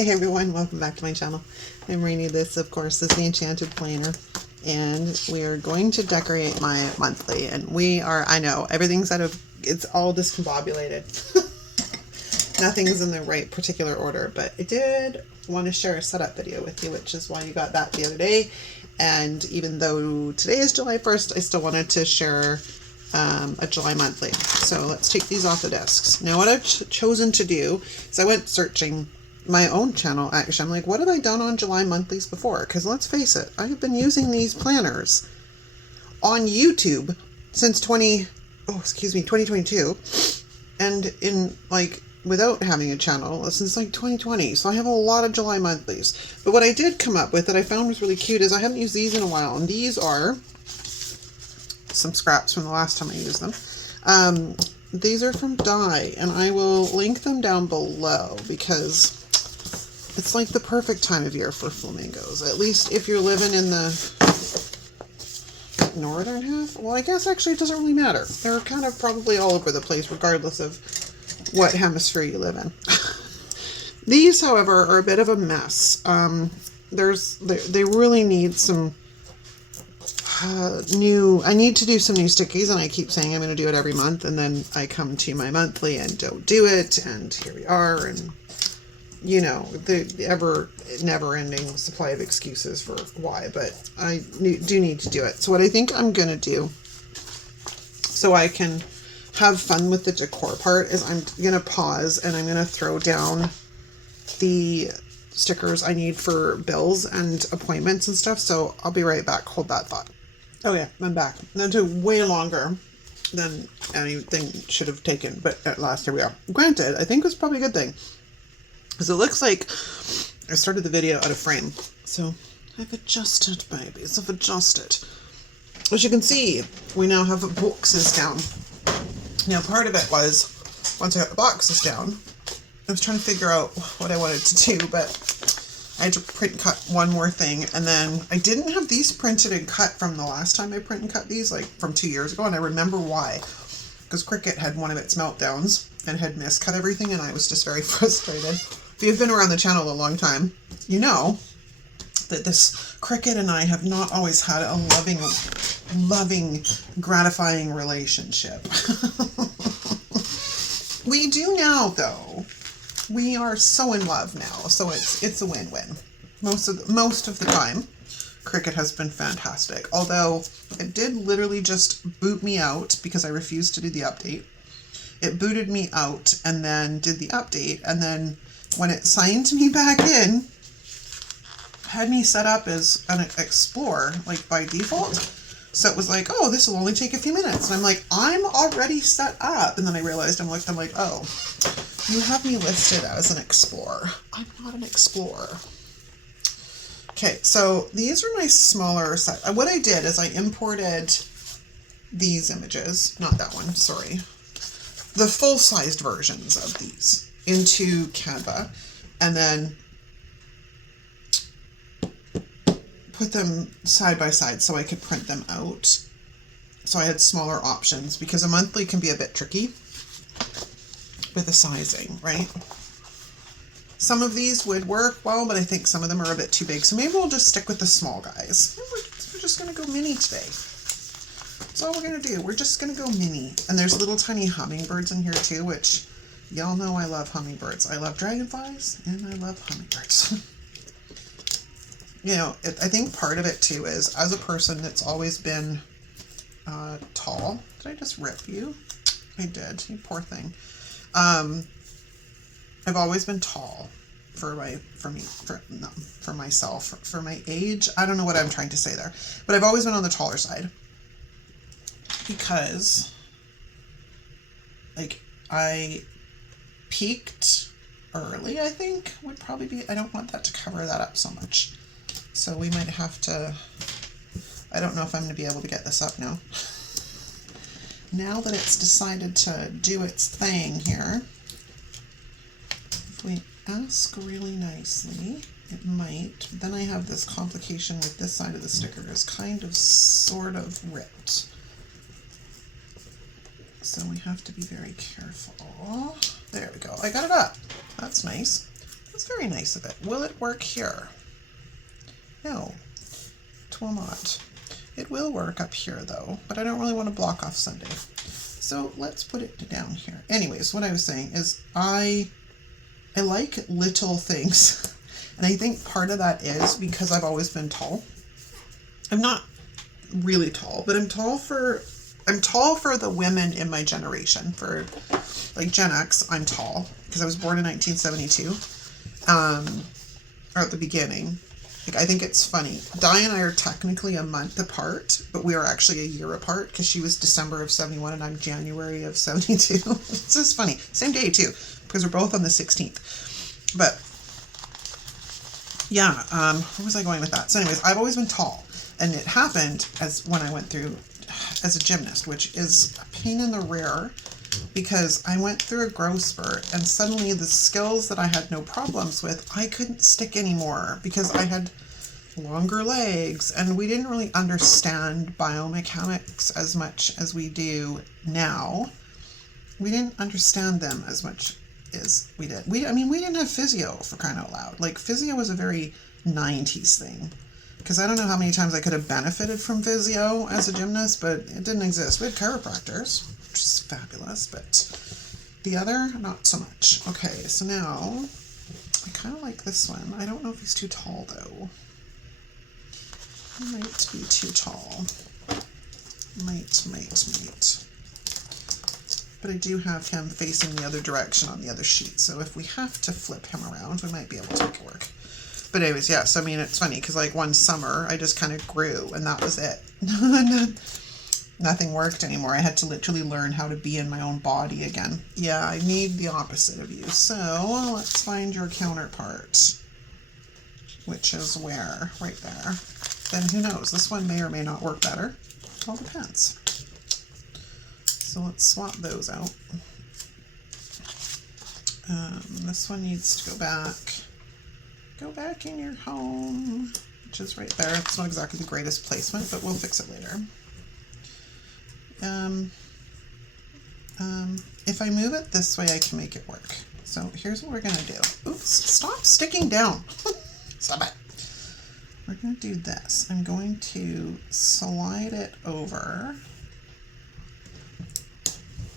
Hey everyone, welcome back to my channel. I'm Rainy. This, of course, is the Enchanted Planner, and we are going to decorate my monthly. And we are, I know, everything's it's all discombobulated. Nothing's in the right particular order, but I did want to share a setup video with you, which is why you got that the other day. And even though today is July 1st, I still wanted to share a July monthly. So let's take these off the desks. Now what I've chosen to do is I went searching my own channel. Actually, I'm like, what have I done on July monthlies before? Because let's face it, I have been using these planners on YouTube since 2022, and in like without having a channel since like 2020. So I have a lot of July monthlies. But what I did come up with that I found was really cute is I haven't used these in a while, and these are some scraps from the last time I used them. These are from Dye, and I will link them down below because it's like the perfect time of year for flamingos, at least if you're living in the northern half. Well, I guess actually it doesn't really matter. They're kind of probably all over the place regardless of what hemisphere you live in. These, however, are a bit of a mess. They really need some I need to do some new stickies, and I keep saying I'm going to do it every month, and then I come to my monthly and don't do it, and here we are, and you know, the never-ending supply of excuses for why, but I do need to do it. So what I think I'm going to do, so I can have fun with the decor part, is I'm going to pause, and I'm going to throw down the stickers I need for bills and appointments and stuff, so I'll be right back. Hold that thought. Oh yeah, I'm back. That took way longer than anything should have taken, but at last here we are. Granted, I think it was probably a good thing, because it looks like I started the video out of frame. So I've adjusted, babies. I've adjusted. As you can see, we now have boxes down. Now part of it was, once I got the boxes down, I was trying to figure out what I wanted to do, but I had to print and cut one more thing, and then I didn't have these printed and cut from the last time I print and cut these, like from 2 years ago, and I remember why. Because Cricut had one of its meltdowns and had miscut everything, and I was just very frustrated. If you've been around the channel a long time, you know that this Cricut and I have not always had a loving, gratifying relationship. We do now, though. We are so in love now, so it's a win-win. Most of the time, Cricut has been fantastic. Although it did literally just boot me out because I refused to do the update. It booted me out and then did the update, and then when it signed me back in, had me set up as an Explorer, like by default. So it was like, oh, this will only take a few minutes. And I'm like, I'm already set up. And then I realized, I'm like, oh, you have me listed as an Explorer. I'm not an Explorer. Okay, so these are my smaller size. What I did is I imported these images, not that one, sorry, the full-sized versions of these into Canva, and then put them side by side so I could print them out. So I had smaller options, because a monthly can be a bit tricky with the sizing, right? Some of these would work well, but I think some of them are a bit too big. So maybe we'll just stick with the small guys. We're just going to go mini today. That's all we're going to do. We're just going to go mini. And there's little tiny hummingbirds in here too, which y'all know I love hummingbirds. I love dragonflies and I love hummingbirds. You know, I think part of it too is, as a person that's always been tall. Did I just rip you? I did. You poor thing. I've always been tall for myself, for my age. I don't know what I'm trying to say there, but I've always been on the taller side because, like, I peaked early, I think, would probably be. I don't want that to cover that up so much. So we might have to, I don't know if I'm going to be able to get this up now. Now that it's decided to do its thing here, if we ask really nicely, it might. But then I have this complication with this side of the sticker is kind of sort of ripped. So we have to be very careful. There we go. I got it up. That's nice. That's very nice of it. Will it work here? No, it will not. It will work up here though, but I don't really want to block off Sunday. So let's put it down here. Anyways, what I was saying is I like little things. And I think part of that is because I've always been tall. I'm not really tall, but I'm tall for the women in my generation. For like Gen X, I'm tall because I was born in 1972. Or at the beginning. Like, I think it's funny. Di and I are technically a month apart, but we are actually a year apart because she was December of 71 and I'm January of 72. It's just funny. Same day too, because we're both on the 16th. But yeah, where was I going with that? So anyways, I've always been tall, and it happened as when I went through as a gymnast, which is a pain in the rear because I went through a growth spurt and suddenly the skills that I had no problems with, I couldn't stick anymore because I had longer legs and we didn't really understand biomechanics as much as we do now. We didn't understand them as much as we did. I mean, we didn't have physio, for crying out loud. Like, physio was a very 90s thing. Because I don't know how many times I could have benefited from physio as a gymnast, but it didn't exist. We had chiropractors, which is fabulous, but the other, not so much. Okay, so now, I kind of like this one. I don't know if he's too tall, though. He might be too tall. Might. But I do have him facing the other direction on the other sheet, so if we have to flip him around, we might be able to make it work. But anyways, yes, I mean, it's funny because like one summer I just kind of grew and that was it. Nothing worked anymore. I had to literally learn how to be in my own body again. Yeah, I need the opposite of you. So let's find your counterpart, which is where? Right there. Then who knows? This one may or may not work better. It all depends. So let's swap those out. This one needs to go back. Go back in your home, which is right there. It's not exactly the greatest placement, but we'll fix it later. If I move it this way, I can make it work. So here's what we're gonna do. Oops, stop sticking down. Stop it. We're gonna do this. I'm going to slide it over.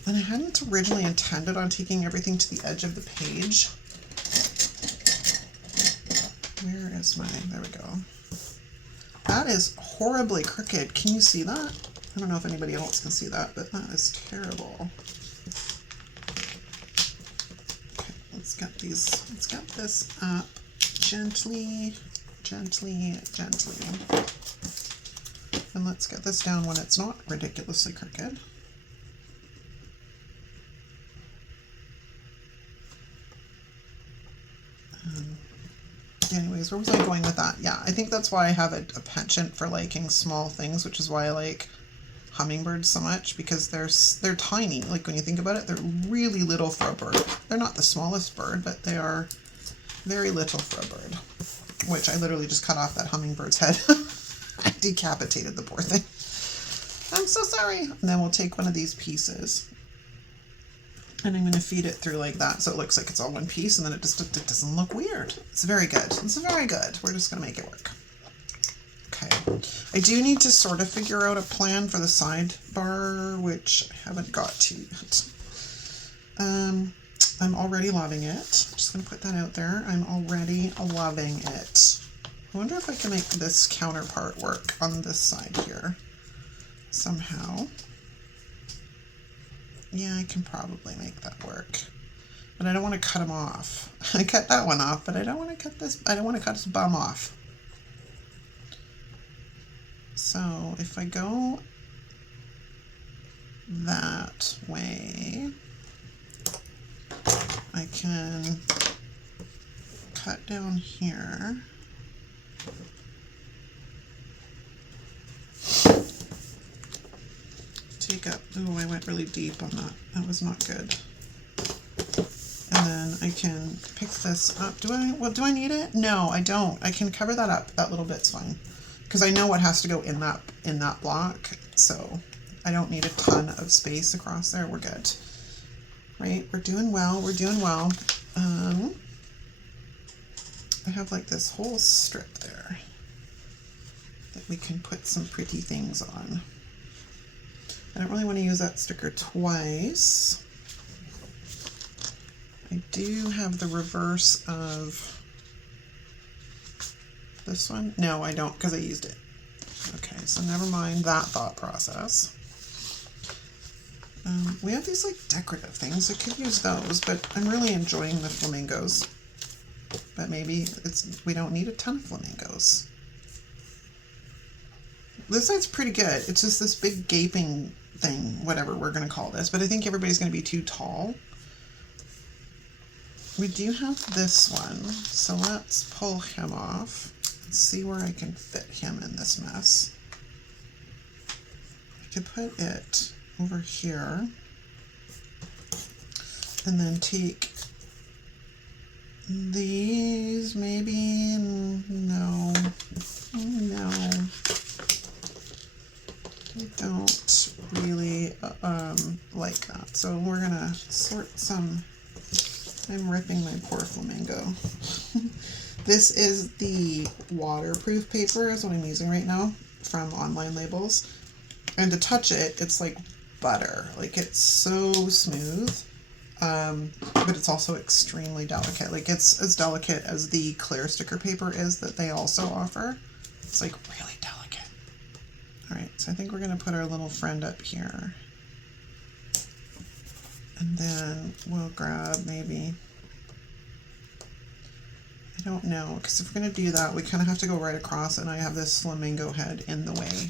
And I hadn't originally intended on taking everything to the edge of the page. Where is my, there we go. That is horribly crooked. Can you see that? I don't know if anybody else can see that, but that is terrible. Okay, let's get this up gently. And let's get this down when it's not ridiculously crooked. Anyways, where was I going with that? Yeah, I think that's why I have a penchant for liking small things, which is why I like hummingbirds so much, because they're tiny. Like, when you think about it, they're really little for a bird. They're not the smallest bird, but they are very little for a bird, which I literally just cut off that hummingbird's head. I decapitated the poor thing. I'm so sorry. And then we'll take one of these pieces and I'm going to feed it through like that, so it looks like it's all one piece, and then it doesn't look weird. It's very good. It's very good. We're just going to make it work. Okay. I do need to sort of figure out a plan for the sidebar, which I haven't got to yet. I'm already loving it. I'm just going to put that out there. I'm already loving it. I wonder if I can make this counterpart work on this side here somehow. Yeah, I can probably make that work, but I don't want to cut him off. I cut that one off, but I don't want to cut this. I don't want to cut his bum off. So if I go that way, I can cut down here. Take up, oh, I went really deep on that. That was not good. And then I can pick this up. Do I need it? No, I don't. I can cover that up. That little bit's fine. Because I know what has to go in that block. So I don't need a ton of space across there. We're good. Right? We're doing well. We're doing well. I have like this whole strip there that we can put some pretty things on. I don't really want to use that sticker twice. I do have the reverse of this one. No, I don't, because I used it. Okay, so never mind that thought process. We have these like decorative things. I could use those, but I'm really enjoying the flamingos. But maybe we don't need a ton of flamingos. This side's pretty good. It's just this big gaping thing, whatever we're going to call this. But I think everybody's going to be too tall. We do have this one, so let's pull him off. Let's see where I can fit him in this mess. I could put it over here and then take these, maybe. No. I don't really like that. So we're gonna sort some. I'm ripping my poor flamingo. This is the waterproof paper is what I'm using right now from Online Labels. And to touch it, it's like butter. Like it's so smooth, but it's also extremely delicate. Like it's as delicate as the clear sticker paper is that they also offer. It's like really delicate. All right, so I think we're gonna put our little friend up here. And then we'll grab maybe, I don't know, because if we're going to do that, we kind of have to go right across, and I have this flamingo head in the way.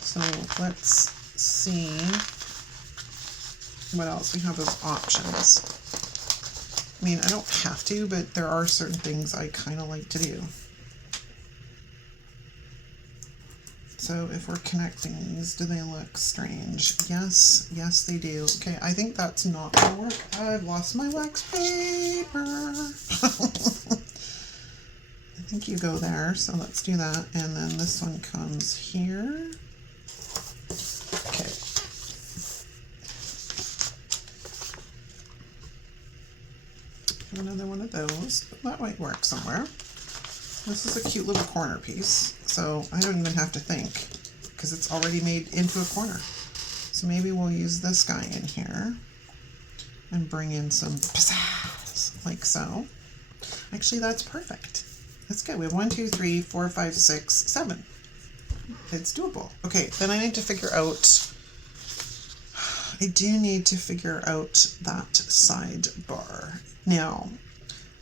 So let's see what else we have as options. I mean, I don't have to, but there are certain things I kind of like to do. So if we're connecting these, do they look strange? Yes, yes they do. Okay, I think that's not gonna work. I've lost my wax paper. I think you go there, so let's do that. And then this one comes here. Okay. Another one of those. That might work somewhere. This is a cute little corner piece, so I don't even have to think because it's already made into a corner. So maybe we'll use this guy in here and bring in some pizzazz, like so. Actually, that's perfect. That's good. We have 1, 2, 3, 4, 5, 6, 7. It's doable. Okay, then I need to figure out, I do need to figure out that sidebar. Now,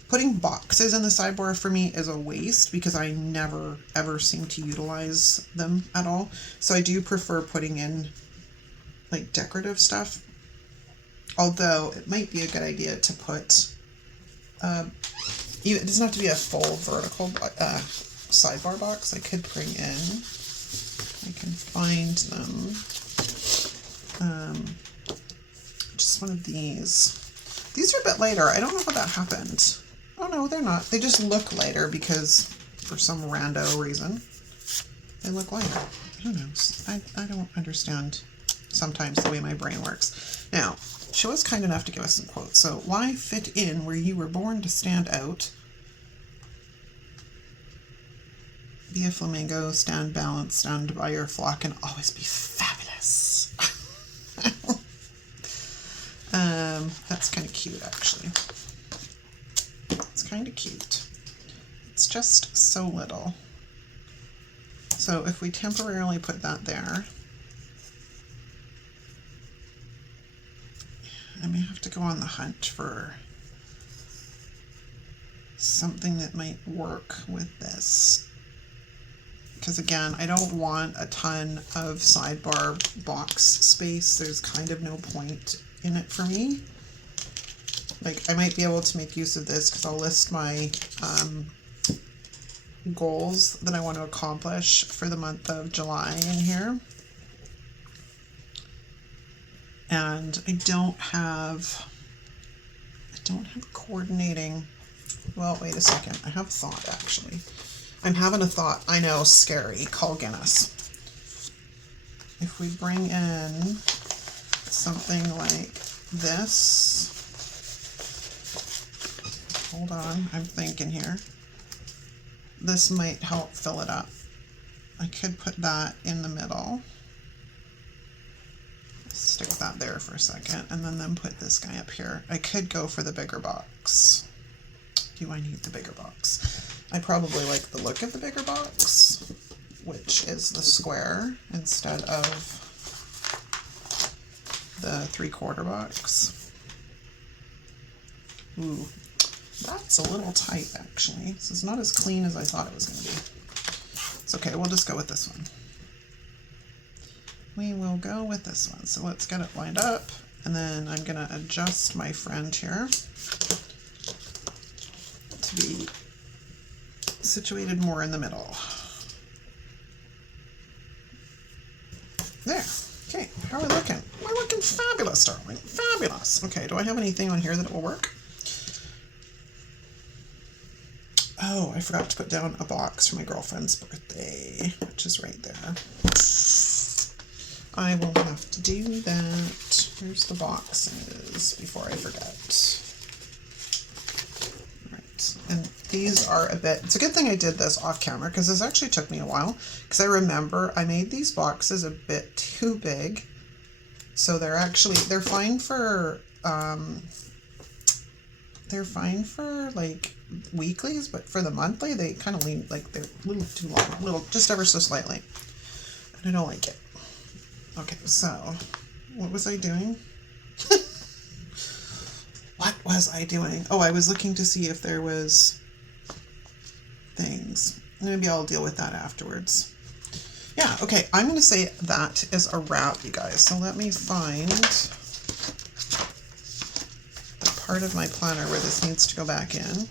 putting boxes in the sidebar for me is a waste because I never ever seem to utilize them at all. So I do prefer putting in like decorative stuff. Although it might be a good idea to put, it doesn't have to be a full vertical sidebar box. I could bring in, I can find them, just one of these. These are a bit lighter. I don't know how that happened. Oh no, they're not. They just look lighter because for some rando reason they look lighter. I don't know. I don't understand sometimes the way my brain works. Now, she was kind enough to give us some quotes. So, why fit in where you were born to stand out? Be a flamingo, stand balanced, stand by your flock, and always be fabulous. That's kind of cute, actually. It's kind of cute. It's just so little. So if we temporarily put that there, I may have to go on the hunt for something that might work with this. Because again, I don't want a ton of sidebar box space. There's kind of no point in it for me. Like, I might be able to make use of this because I'll list my goals that I want to accomplish for the month of July in here. And I don't have coordinating. Well, wait a second. I have a thought, actually. I'm having a thought. I know, scary. Call Guinness. If we bring in something like this, hold on, I'm thinking here. This might help fill it up. I could put that in the middle. Stick that there for a second, and then put this guy up here. I could go for the bigger box. Do I need the bigger box? I probably like the look of the bigger box, which is the square instead of the 3/4 box. Ooh, that's a little tight actually. This is not as clean as I thought it was going to be. It's okay, we'll just go with this one. We will go with this one. So let's get it lined up, and then I'm going to adjust my friend here to be situated more in the middle. There. Okay, how are we looking? We're looking fabulous, darling. Fabulous. Okay, do I have anything on here that will work? Oh, I forgot to put down a box for my girlfriend's birthday, which is right there. I will have to do that. Here's the boxes before I forget. Right, and these are a bit, it's a good thing I did this off camera because this actually took me a while, because I remember I made these boxes a bit too big. So they're fine for, like weeklies, but for the monthly, they kind of lean, like they're a little too long, just ever so slightly. And I don't like it. Okay, so what was I doing? What was I doing? Oh, I was looking to see if there was things. Maybe I'll deal with that afterwards. Yeah, okay, I'm going to say that is a wrap, you guys. So let me find the part of my planner where this needs to go back in.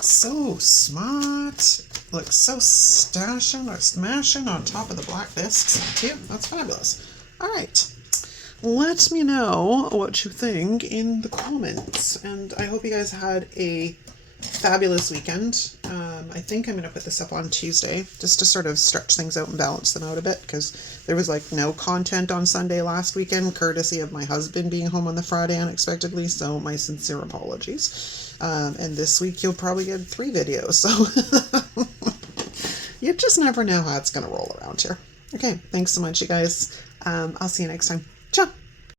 So smart. Looks so stashing or smashing on top of the black discs. Cute. That's fabulous. All right. Let me know what you think in the comments. And I hope you guys had a fabulous weekend. I think I'm going to put this up on Tuesday just to sort of stretch things out and balance them out a bit, because there was like no content on Sunday last weekend, courtesy of my husband being home on the Friday unexpectedly. So my sincere apologies. And this week you'll probably get 3 videos. So you just never know how it's going to roll around here. Okay. Thanks so much, you guys. I'll see you next time.